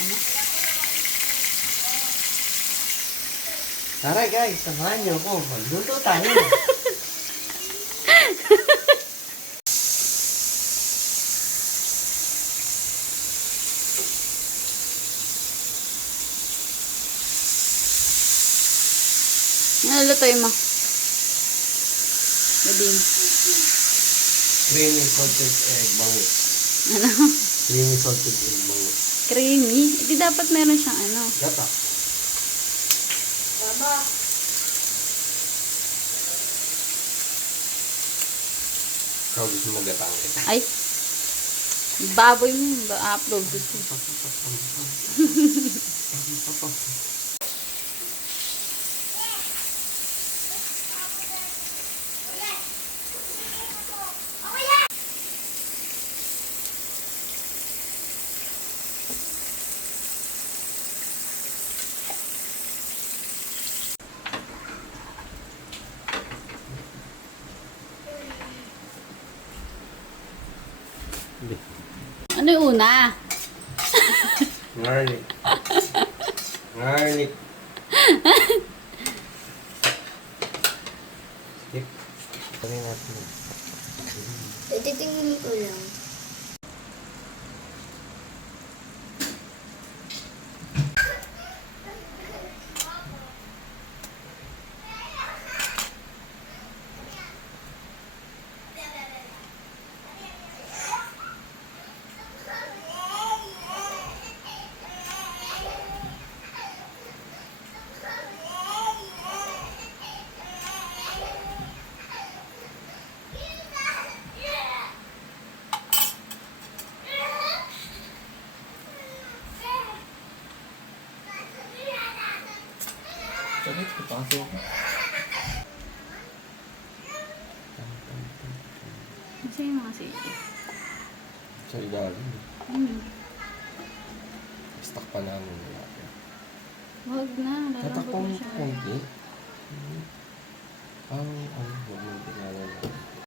Ano? Tara guys, samahan niyo ako. Magluto tayo. Nalulutoy mo. Bading. Creamy salted egg bangus. Ano? Creamy salted egg bangus. Creamy? Hindi dapat meron siyang ano. Gata. Tama. Ikaw gusto mo gatangin. Ay. Baboy mo. Ba-upload ko ito. Ano yung una? Garlic. Garlic. Skip. Tawin natin. Titingin ko lang. Sakit ko pasok. Kasi yung mga sige. Sa ilalim. Stuck pa namin natin. Huwag na. Lalambot Tatakpan na mo siya. konti. Ang ano, huwag mo ginagawa.